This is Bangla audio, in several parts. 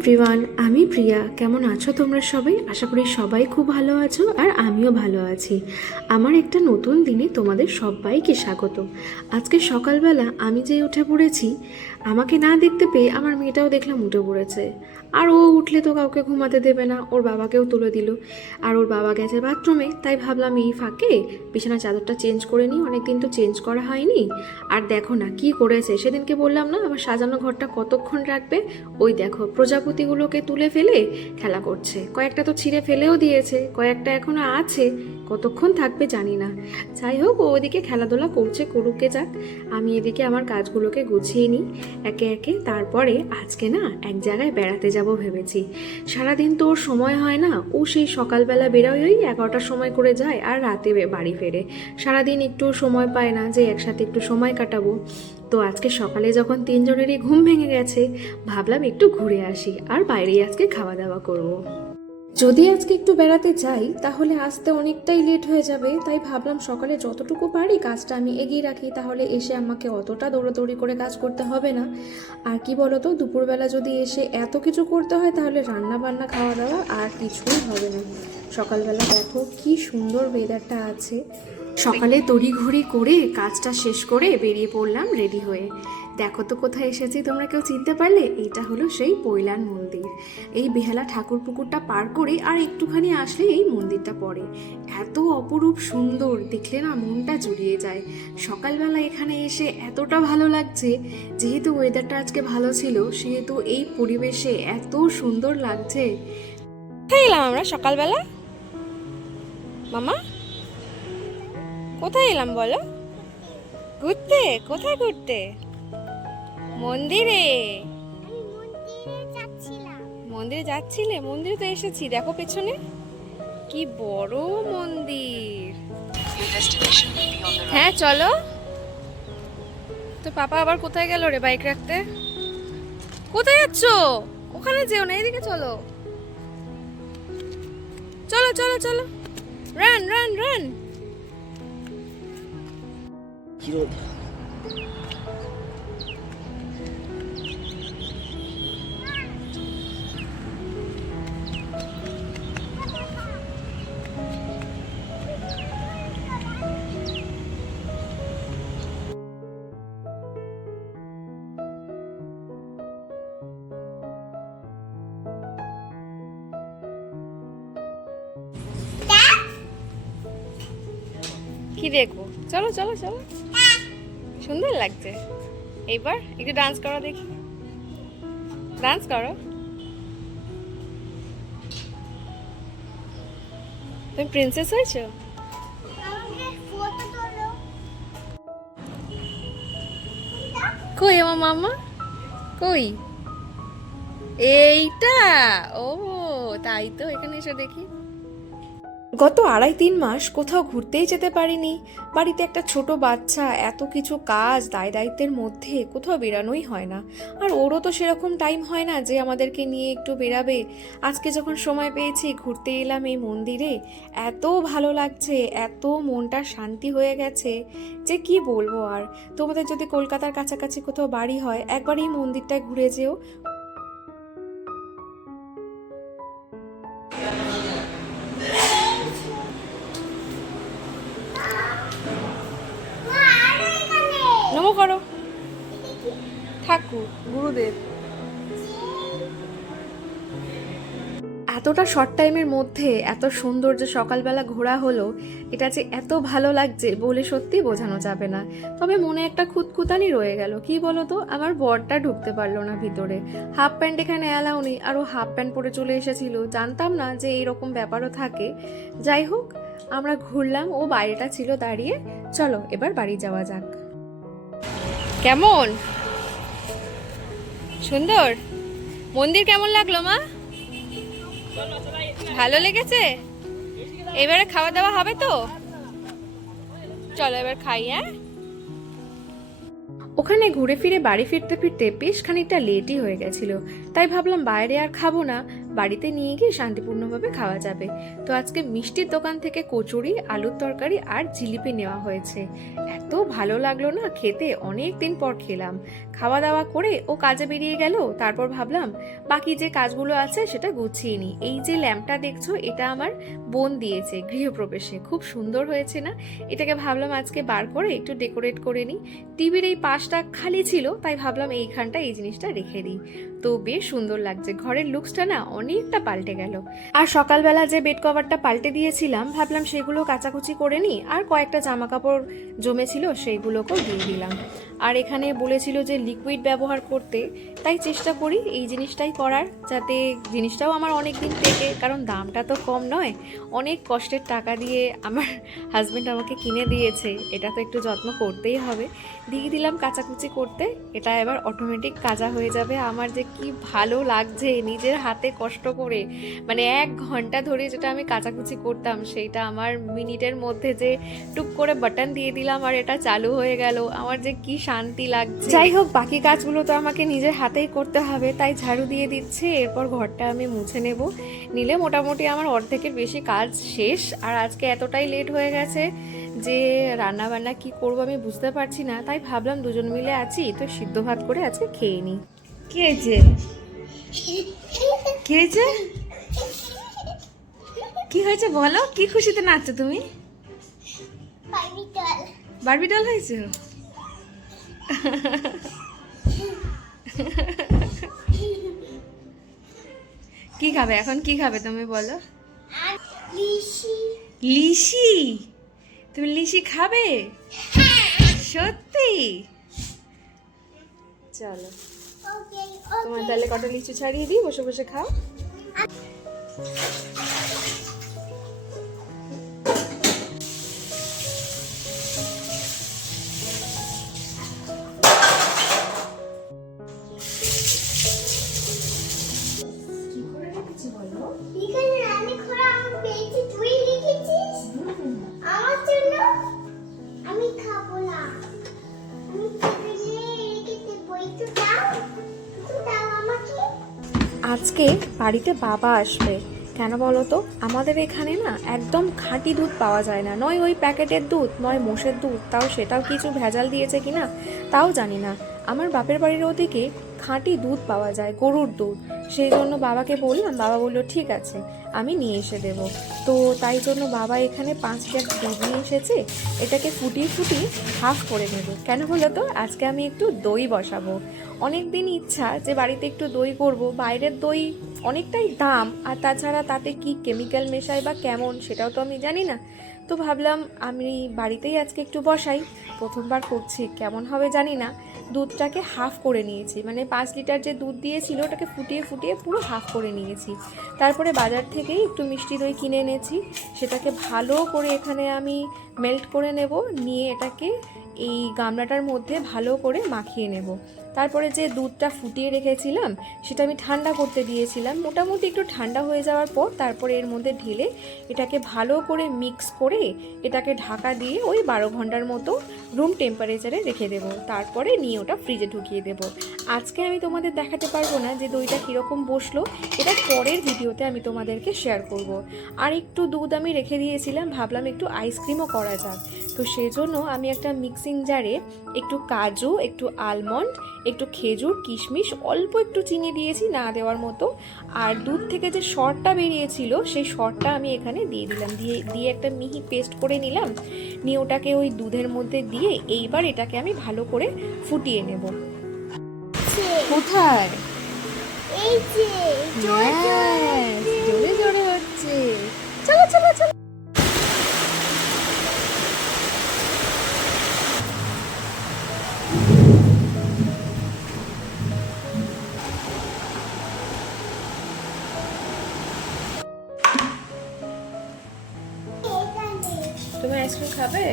এভরিওয়ান, আমি প্রিয়া। কেমন আছো তোমরা সবাই? আশা করি সবাই খুব ভালো আছো আর আমিও ভালো আছি। আমার একটা নতুন দিনে তোমাদের সবাইকে স্বাগত। আজকে সকালবেলা আমি যে উঠে পড়েছি, আমাকে না দেখতে পেয়ে আমার মেয়েটাও দেখলাম উঠে পড়েছে। আর ও উঠলে তো কাউকে ঘুমাতে দেবে না, ওর বাবাকেও তুলে দিল। আর ওর বাবা গেছে বাথরুমে, তাই ভাবলাম এই ফাঁকে বিছানার চাদরটা চেঞ্জ করে নিই, অনেকদিন তো চেঞ্জ করা হয়নি। আর দেখো না কি করেছে, সেদিনকে বললাম না আমার সাজানো ঘরটা কতক্ষণ রাখবে, ওই দেখো প্রজাপতিগুলোকে তুলে ফেলে খেলা করছে। কয়েকটা তো ছিঁড়ে ফেলেও দিয়েছে, কয়েকটা এখনো আছে, কতক্ষণ থাকবে জানি না। যাই হোক, ও ওদিকে খেলাধুলা করছে, করুকে যাক। আমি এদিকে আমার কাজগুলোকে গুছিয়ে নিই একে একে। তারপরে আজকে না এক জায়গায় বেড়াতে যাব ভেবেছি। সারাদিন তো ওর সময় হয় না, ও সেই সকালবেলা বেরোয়, ওই 11টার সময় করে যায় আর রাতে বাড়ি ফেরে। সারাদিন একটু সময় পায় না যে একসাথে একটু সময় কাটাবো। তো আজকে সকালে যখন তিনজনেরই ঘুম ভেঙে গেছে, ভাবলাম একটু ঘুরে আসি আর বাইরেই আজকে খাওয়া দাওয়া করব। যদি আজকে একটু বেড়াতে যাই তাহলে আসতে অনেকটাই লেট হয়ে যাবে, তাই ভাবলাম সকালে যতটুকু পারি কাজটা আমি এগিয়ে রাখি, তাহলে এসে আমাকে অতটা দৌড়াদৌড়ি করে কাজ করতে হবে না। আর কি বলতো, দুপুরবেলা যদি এসে এত কিছু করতে হয় তাহলে রান্না বান্না খাওয়া দাওয়া আর কিছুই হবে না। সকালবেলা দেখো কি সুন্দর ওয়েদারটা আছে। সকালে তড়িঘড়ি করে কাজটা শেষ করে বেরিয়ে পড়লাম রেডি হয়ে। দেখো তো কোথায় এসেছি, তোমরা কেউ চিনতে পারলে? এইটা হলো সেই পৈলান মন্দির। এই বেহালা ঠাকুর পুকুরটা পার করে আর একটুখানি আসলে এই মন্দিরটা পড়ে। এত অপরূপ সুন্দর, দেখলে না মনটা জুড়িয়ে যায়। সকালবেলা এখানে এসে এতটা ভালো লাগছে, যেহেতু ওয়েদারটা আজকে ভালো ছিল সেহেতু এই পরিবেশে এত সুন্দর লাগছে। কোথায় এলাম আমরা সকালবেলা? মামা কোথায় এলাম বলো? ঘুরতে? কোথায় ঘুরতে? মন্দিরে। মন্দিরে যাচ্ছিলে? মন্দিরে তো এসেছি, দেখো পেছনে কি বড় মন্দির। হ্যাঁ চলো। তো পাপা আবার কোথায় গেল রে বাইক রাখতে? কোথায় যাচ্ছ? ওখানে যেও না, এদিকে চলো। চলো চলো চলো, রান রান রান। কি দেখবো? চলো চলো চলো, সুন্দর লাগছে। এইবার একটু ডান্স করো দেখি, ডান্স করো। তুমি প্রিন্সেস হয়েছো? কই আমার মামা? কই? এইটা? ও তাই তো, এখানে এসে দেখি। গত 2.5-3 মাস কোথাও ঘুরতেই যেতে পারিনি। বাড়িতে একটা ছোট বাচ্চা, এত কিছু কাজ দায় দায়িত্বের মধ্যে কোথাও বেরানোই হয় না। আর ওরও তো সেরকম টাইম হয় না যে আমাদেরকে নিয়ে একটু বেরাবে। আজকে যখন সময় পেয়েছি ঘুরতে এলাম এই মন্দিরে। এত ভালো লাগছে, এত মনটা শান্তি হয়ে গেছে যে কি বলবো আর। তোমাদের যদি কলকাতার কাছাকাছি কোথাও বাড়ি হয়, একবার এই মন্দিরটায় ঘুরে যেও। নমো করো ঠাকুর গুরুদেব। এতটা শর্ট টাইমের মধ্যে এত সুন্দর যে সকালবেলা ঘোরা হলো, এটা যে এত ভালো লাগছে বলে সত্যি বোঝানো যাবে না। তবে মনে একটা খুঁতখুঁতানি রয়ে গেল, কি বলো তো, আমার বরটা ঢুকতে পারলো না ভিতরে। হাফ প্যান্ট এখানে অ্যালাউ নেই, আর ও হাফ প্যান্ট পরে চলে এসেছিল, জানতাম না যে এইরকম ব্যাপারও থাকে। যাই হোক, আমরা ঘুরলাম, ও বাইরেটা ছিল দাঁড়িয়ে। চলো এবার বাড়ি যাওয়া যাক। কেমন সুন্দর মন্দির, কেমন লাগলো মা? ভালো লেগেছে? এবারে খাওয়া দাওয়া হবে তো? চলো এবার খাই। হ্যাঁ, ওখানে ঘুরে ফিরে বাড়ি ফিরতে ফিরতে বেশ খানিকটা লেটই হয়ে গেছিল, তাই ভাবলাম বাইরে আর খাবো না, বাড়িতে নিয়ে গিয়ে শান্তিপূর্ণভাবে খাওয়া যাবে। তো আজকে মিষ্টির দোকান থেকে কচুরি, আলুর তরকারি আর জিলিপি নেওয়া হয়েছে। এত ভালো লাগলো না খেতে, অনেক দিন পর খেলাম। খাওয়া দাওয়া করে ও কাজে বেরিয়ে গেল, তারপর ভাবলাম বাকি যে কাজগুলো আছে সেটা গুছিয়ে নিই। এই যে ল্যাম্পটা দেখছো, এটা আমার বোন দিয়েছে গৃহপ্রবেশে, খুব সুন্দর হয়েছে না? এটাকে ভাবলাম আজকে বার করে একটু ডেকোরেট করে নিই। টিভির এই পাশটা খালি ছিল, তাই ভাবলাম এইখানটা এই জিনিসটা রেখে দিই। তো বেশ সুন্দর লাগছে, ঘরের লুকসটা না অনেকটা পাল্টে গেল। আর সকালবেলা যে বেড কভারটা পাল্টে দিয়েছিলাম, ভাবলাম সেগুলো কাচাকুচি করে নিই, আর কয়েকটা জামা কাপড় জমেছিল সেইগুলোকেও দিয়ে দিলাম। আর এখানে বলেছিল যে লিকুইড ব্যবহার করতে, তাই চেষ্টা করি এই জিনিসটাই করার, যাতে জিনিসটাও আমার অনেক দিন টেকে, কারণ দামটা তো কম নয়। অনেক কষ্টের টাকা দিয়ে আমার হাজব্যান্ড আমাকে কিনে দিয়েছে, এটা তো একটু যত্ন করতেই হবে। দিয়ে দিলাম কাচাকুচি করতে, এটা এবার অটোমেটিক কাজা হয়ে যাবে। আমার যে কি ভালো লাগছে নিজের হাতে কষ্ট করে, মানে 1 ঘন্টা ধরে যেটা আমি কাচাকুচি করতাম সেইটা আমার মিনিটের মধ্যে যে টুক করে বাটন দিয়ে দিলাম আর এটা চালু হয়ে গেল, আমার যে কি শান্তি লাগছে। যাই হোক, বাকি কাজগুলো তো আমাকে নিজের হাতেই করতে হবে, তাই ঝাড়ু দিয়ে দিচ্ছে। এরপর ঘরটা আমি মুছে নেব, নিলে মোটামুটি আমার অর্ধেকের বেশি কাজ শেষ। আর আজকে এতটাই লেট হয়ে গেছে যে রান্না বান্না কি করব আমি বুঝতে পারছি না, তাই ভাবলাম দুজন মিলে আছি তো সিদ্ধ ভাত করে আজকে খেয়ে নিই। কি হয়েছে? কি হয়েছে? কি হয়েছে বলো, কি খুশিতে নাচছো তুমি? বারবি ডল হয়েছে? কি খাবে এখন, কি খাবে তুমি বলো? লিচি? তুমি লিচি খাবে? সত্যি? চলো তোমার তাহলে কটা লিচু ছাড়িয়ে দিই, বসে বসে খাও। আজকে বাড়িতে বাবা আসবে, কেন বলো তো? আমাদের এখানে না একদম খাঁটি দুধ পাওয়া যায় না, নয় ওই প্যাকেটের দুধ, নয় মোষের দুধ, তাও সেটাও কিছু ভেজাল দিয়েছে কিনা তাও জানি না। আমার বাপের বাড়ির ওদিকে খাঁটি দুধ পাওয়া যায়, গরুর দুধ। সেই জন্য বাবাকে বললাম, বাবা বললো ঠিক আছে আমি নিয়ে এসে দেবো। তো তাই জন্য বাবা এখানে 5 লিটার দুধ নিয়ে এসেছে, এটাকে ফুটিয়ে ফুটিয়ে হাফ করে নেব। কেন বলো তো? আজকে আমি একটু দই বসাবো। অনেক দিন ইচ্ছা যে বাড়িতে একটু দই করব, বাইরের দই অনেকটাই দাম, আর তাছাড়া তাতে কি কেমিক্যাল মেশায় বা কেমন সেটাও তো আমি জানি না। তো ভাবলাম আমি বাড়িতেই আজকে একটু বসাই, প্রথমবার করছি, কেমন হবে জানি না। দুধটাকে হাফ করে নিয়েছি, মানে 5 লিটার যে দুধ দিয়েছিল ওটাকে ফুটিয়ে ফুটিয়ে পুরো হাফ করে নিয়েছি। তারপরে বাজার থেকেই একটু মিষ্টি দই কিনে এনেছি, সেটাকে ভালো করে এখানে আমি মেল্ট করে নেব, নিয়ে এটাকে এই গামলাটার মধ্যে ভালো করে মাখিয়ে নেব। তারপরে যে দুধটা ফুটিয়ে রেখেছিলাম সেটা আমি ঠান্ডা করতে দিয়েছিলাম, মোটামুটি একটু ঠান্ডা হয়ে যাওয়ার পর তারপরে এর মধ্যে ঢেলে এটাকে ভালো করে মিক্স করে এটাকে ঢাকা দিয়ে ওই 12 ঘন্টার মতো রুম টেম্পারেচারে রেখে দেব। তারপরে নিয়ে ওটা ফ্রিজে ঢুকিয়ে দেব। আজকে আমি তোমাদের দেখাতে পারবো না যে দইটা কীরকম বসলো, এটা পরের ভিডিওতে আমি তোমাদেরকে শেয়ার করব। আর একটু দুধ আমি রেখে দিয়েছিলাম, ভাবলাম একটু আইসক্রিমও করা যাক। তো সেই জন্য আমি একটা মিক্সিং জারে একটু কাজু, একটু আলমন্ড, একটু খেজুর, কিশমিশ, অল্প একটু চিনি দিয়েছি, না দেওয়ার মতো। আর দুধ থেকে যে সরটা বেরিয়েছিল সেই সরটা আমি এখানে দিয়ে দিলাম, দিয়ে একটা মিহি পেস্ট করে নিলাম। নিয়ে ওটাকে ওই দুধের মধ্যে দিয়ে এইবার এটাকে আমি ভালো করে ফুটিয়ে নেব। কোথায়? এই যে জোরে জোরে হচ্ছে, চলো চলো চলো। তুমি আইসক্রিম খাবে?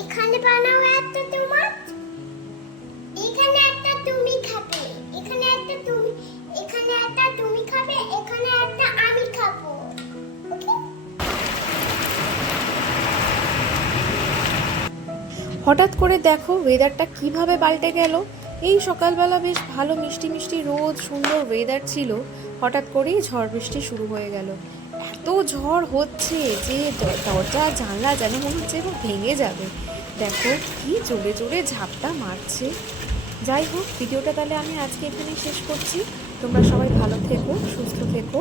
এখানে বানাও একটা তোমার, এখানে একটা তুমি খাবে, এখানে একটা তুমি, এখানে একটা তুমি খাবে, এখানে একটা আমি খাবো। ওকে? হঠাৎ করে দেখো ওয়েদারটা কিভাবে পাল্টে গেল। এই সকালবেলা বেশ ভালো মিষ্টি মিষ্টি রোদ, সুন্দর ওয়েদার ছিল, হঠাৎ করেই ঝড় বৃষ্টি শুরু হয়ে গেল। এত ঝড় হচ্ছে যে দরজা জানলা যেন মনে হচ্ছে এবার ভেঙে যাবে। দেখো কি জোরে জোরে ঝাপটা মারছে। যাই হোক, ভিডিওটা তাহলে আমি আজকে এখানেই শেষ করছি। তোমরা সবাই ভালো থেকো, সুস্থ থেকো।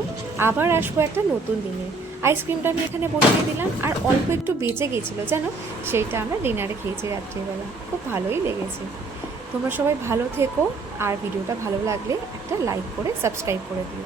আবার আসবো একটা নতুন দিনে। আইসক্রিমটা আমি এখানে বসিয়ে দিলাম, আর অল্প একটু বেঁচে গেছিলো জানো, সেইটা আমরা ডিনারে খেয়েছি রাত্রিবেলা, খুব ভালোই লেগেছে। তোমরা সবাই ভালো থেকো, আর ভিডিওটা ভালো লাগলে একটা লাইক করে সাবস্ক্রাইব করে দিও।